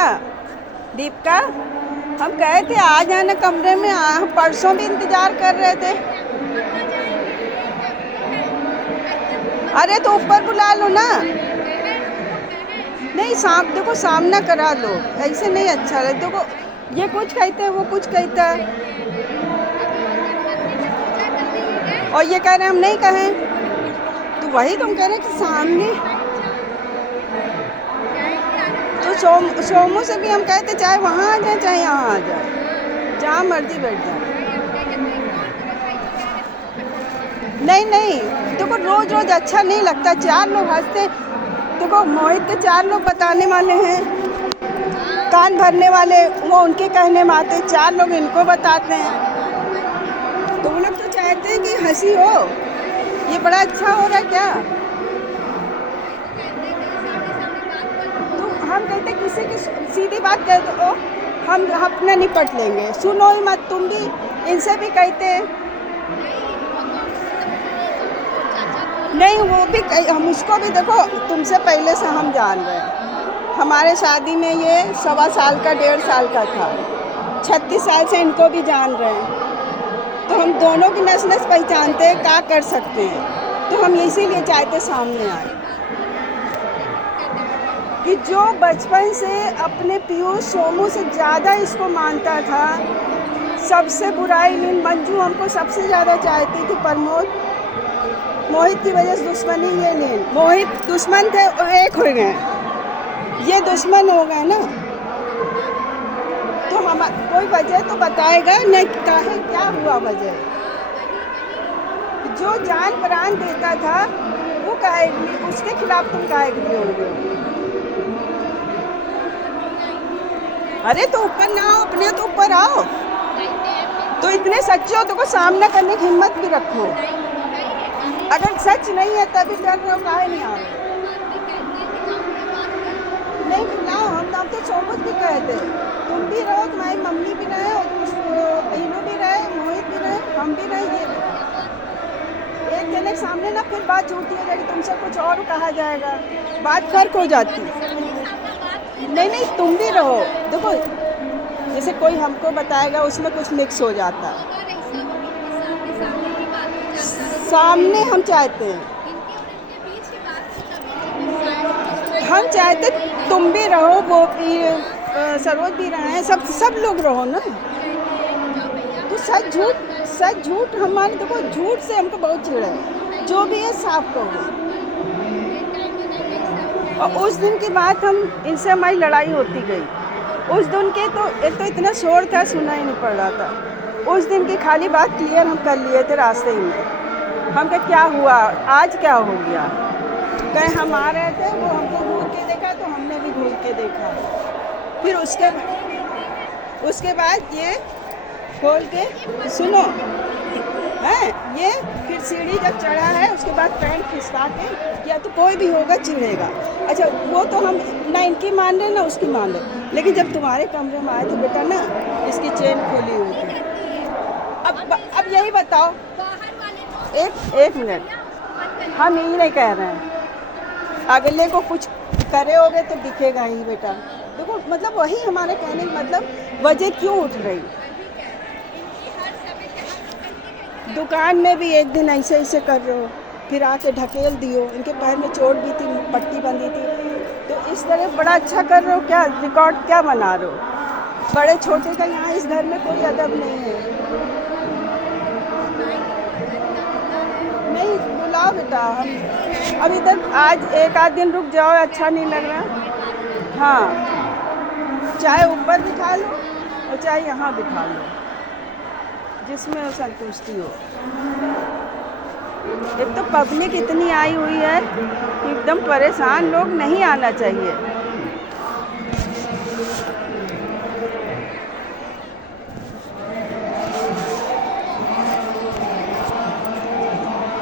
क्या दीपिका, हम कहे थे आ जाना कमरे में, परसों भी इंतजार कर रहे थे। अरे तो ऊपर बुला लो ना। नहीं देखो सामना करा लो, ऐसे नहीं अच्छा लगे। देखो ये कुछ कहते हैं, वो कुछ कहता है, और ये कह रहे हम नहीं कहें। तो वही तुम कह रहे कि सामने। तो सोमू से भी हम कहते चाहे वहाँ आ जाए चाहे यहाँ आ जाए, जहाँ मर्जी बैठ जाए। नहीं देखो रोज रोज अच्छा नहीं लगता। 4 लोग हंसते, देखो मोहित के 4 लोग बताने वाले हैं, कान भरने वाले वो उनके कहने में आते, 4 लोग इनको बताते हैं। तो वो लोग तो चाहते हैं कि हंसी हो। ये बड़ा अच्छा हो रहा है क्या? तो हम कहते किसी की सीधी बात कह दो, हम अपना निपट लेंगे, सुनो ही मत। तुम भी इनसे भी कहते हैं। नहीं वो भी हम उसको भी देखो, तुमसे पहले से हम जान रहे हैं। हमारे शादी में ये 1.25 साल का 1.5 साल का था, 36 साल से इनको भी जान रहे हैं। तो हम दोनों की नस नस पहचानते हैं, क्या कर सकते हैं। तो हम इसीलिए चाहते सामने आए कि जो बचपन से अपने पीयूष सोमू से ज़्यादा इसको मानता था, सबसे बुराई लीन मंजू हमको सबसे ज़्यादा चाहती थी, प्रमोद मोहित की वजह से दुश्मनी ये नहीं। मोहित दुश्मन थे, एक हो गए, ये दुश्मन हो गए ना। तो हम कोई वजह तो बताएगा नहीं, काहे क्या हुआ वजह। जो जान प्राण देता था वो कहेगी, उसके खिलाफ तुम कहेगी होगे। अरे तो ऊपर ना आओ, अपने तो ऊपर आओ। तो इतने सच्चे हो तो सामना करने की हिम्मत भी रखो। अगर सच नहीं है तभी डर रहे हो, काहे नहीं आ रहे? नहीं बुलाओ, हम तो सोमू भी कहे थे तुम भी रहो, तुम्हारी मम्मी भी रहे, इनू भी रहे, मोहित भी रहे, हम भी रहे। ये एक जने के सामने ना फिर बात झूठी हो जाएगी, तुमसे कुछ और कहा जाएगा, बात फर्क हो जाती। नहीं तुम भी रहो। देखो जैसे कोई हमको बताएगा उसमें कुछ मिक्स हो जाता, सामने हम चाहते हैं। हम चाहते तुम भी रहो, वो भी सरोज भी रहे, सब लोग रहो ना। तो सच झूठ हमारे, देखो झूठ से हमको बहुत चिढ़ है। जो भी है साफ कहो। और उस दिन की बात, हम इनसे हमारी लड़ाई होती गई। उस दिन के तो एक तो इतना शोर था, सुना ही नहीं पड़ रहा था। उस दिन की खाली बात क्लियर हम कर लिए थे रास्ते ही में। हम कहे क्या हुआ आज, क्या हो गया? कहे हम आ रहे थे, वो हमको घूर के देखा तो हमने भी घूर के देखा। फिर उसके बाद ये खोल के सुनो है, ये फिर सीढ़ी जब चढ़ा है उसके बाद पैंट खिसका के, या तो कोई भी होगा चिढ़ेगा। अच्छा वो तो हम ना इनकी मान रहे ना उसकी मान रहे, लेकिन जब तुम्हारे कमरे में आए तो बेटा ना इसकी चेन खोली हुई थी। अब यही बताओ, एक मिनट, हम यही नहीं कह रहे हैं, अगले को कुछ करे होगे तो दिखेगा ही बेटा। देखो मतलब वही हमारे कहने का मतलब, वजह क्यों उठ रही। दुकान में भी एक दिन ऐसे कर रहे हो, फिर आके ढकेल दियो, इनके पैर में चोट भी थी, पट्टी बंधी थी, तो इस तरह बड़ा अच्छा कर रहे हो, क्या रिकॉर्ड क्या बना रहे हो। बड़े छोटे का यहाँ इस घर में कोई अदब नहीं है। नहीं बुलाओ बेटा, हम अब इधर आज एक आध दिन रुक जाओ, अच्छा नहीं लग रहा। हाँ चाहे ऊपर बिठा लो और चाहे यहाँ बिठा लो, जिसमें संतुष्टि हो। एक तो पब्लिक इतनी आई हुई है कि एकदम परेशान, लोग नहीं आना चाहिए।